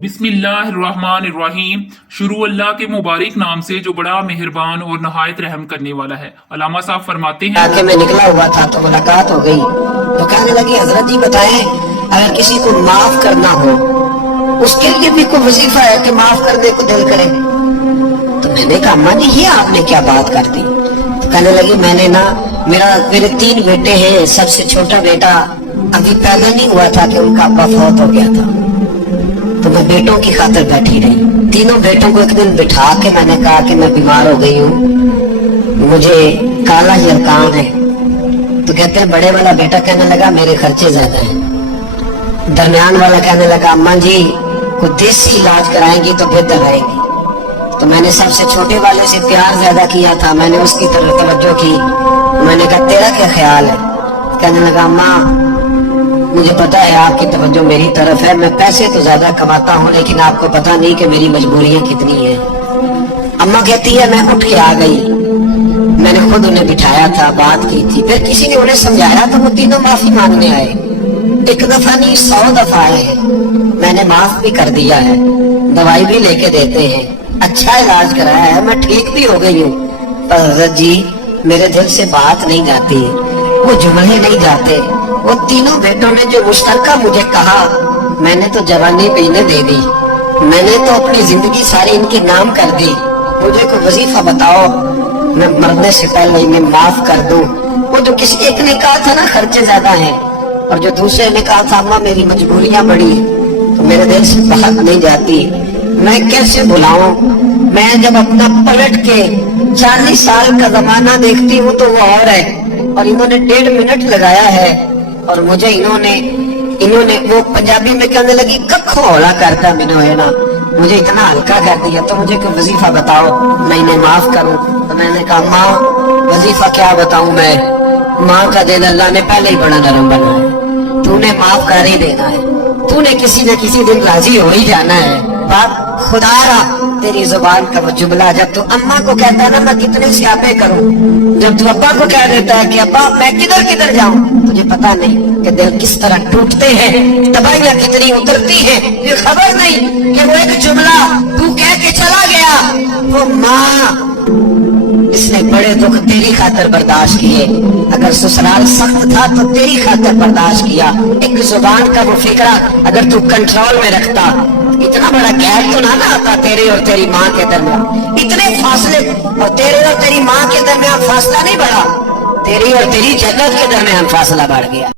बिस्मिल्लाहिर्रहमानिर्रहीम। शुरू अल्लाह के मुबारक नाम से जो बड़ा मेहरबान और नहायत रहम करने वाला है। अल्लामा साहब फरमाते हैं आके मैं निकला हुआ था तो मुलाकात हो गई तो कहने लगी हजरत जी बताएं अगर किसी को माफ करना हो उसके लिए भी कोई वजीफा है कि माफ करने को दिल करे। तो मैंने कहा अम्मा जी ये आपने क्या बात कर दी। तो कहने लगी मैंने ना मेरे 3 बेटे हैं, सबसे छोटा बेटा अभी पैदा नहीं हुआ था कि उनका अब्बा फौत हो गया था। तो मैं बेटों की खातिर बैठी रही। तीनों बेटों को एक दिन बिठा के मैंने कहा कि मैं बीमार हो गई हूँ, मुझे काला जरकान है। तो कहते हैं बड़े वाला बेटा कहने लगा मेरे खर्चे ज्यादा हैं। दरमियान वाला कहने लगा अम्मा जी कोई देसी इलाज कराएंगी तो बेहतर रहेगी। तो मैंने सबसे छोटे वाले से प्यार ज्यादा किया था, मैंने उसकी तरफ तवज्जो की। मैंने कहा तेरा क्या ख्याल है। कहने लगा अम्मा मुझे पता है आपकी तवज्जो मेरी तरफ है, मैं पैसे तो ज्यादा कमाता हूँ लेकिन आपको पता नहीं कि मेरी मजबूरियां कितनी हैं। अम्मा कहती है मैं उठ के आ गई, मैंने खुद उन्हें बिठाया था, बात की थी, फिर किसी ने उन्हें समझाया तो वो तीनों माफी मांगने आए। 1 दफा नहीं 100 दफा आए हैं। मैंने माफ भी कर दिया है, दवाई भी लेके देते हैं, अच्छा इलाज कराया है, मैं ठीक भी हो गई हूँ। पर हज़रत जी मेरे दिल से बात नहीं जाती, वो जुमले नहीं जाते। वो तीनों बेटों ने जो मुश्तरका मुझे कहा मैंने तो जवानी पे इन्हें दे दी, मैंने तो अपनी जिंदगी सारी इनके नाम कर दी। मुझे कोई वजीफा बताओ मैं मरने से पहले इन्हें माफ कर दूं। वो जो किसी एक ने कहा था ना खर्चे ज्यादा हैं, और जो दूसरे ने कहा था अम्मा मेरी मजबूरियां बड़ी, तो मेरे दिल से बात नहीं जाती, मैं कैसे बुलाऊं। मैं जब अपना पलट के 40 साल का जमाना देखती हूँ तो वो और है, और इन्होंने 1.5 मिनट लगाया है और मुझे इन्होंने वो पंजाबी में कहने लगी कखो हौला करता मैंने ना, मुझे इतना हल्का कर दिया। तो मुझे कोई वजीफा बताओ मैं इन्हें माफ करूं। तो मैंने कहा माँ वजीफा क्या बताऊं मैं, माँ का दिल अल्लाह ने पहले ही बड़ा नरम बनाया, तूने माफ कर ही देना है, तूने किसी न किसी दिन राजी हो ही जाना है। बाप खुदारा तेरी जुबान का वो जुमला जब तू अम्मा को कहता है ना मैं कितने स्यापे करूं, जब तू अब्बा को कह देता है कि अब्बा मैं किधर किधर जाऊं, तुझे पता नहीं कि दिल किस तरह टूटते हैं, तबाहियां कितनी उतरती हैं, ये खबर नहीं कि वो एक जुमला तू कह के चला गया। वो माँ इसने बड़े दुख तेरी खातिर बर्दाश्त किए, अगर ससुराल सख्त था तो तेरी खातिर बर्दाश्त किया। एक जुबान का वो फिक्रा अगर तू कंट्रोल में रखता, इतना बड़ा गैप तो ना आता तेरे और तेरी माँ के दरमियान, इतने फासले, और तेरे और तेरी माँ के दरमियान फासला नहीं बढ़ा, तेरी और तेरी जन्नत के दरमियान फासला बढ़ गया।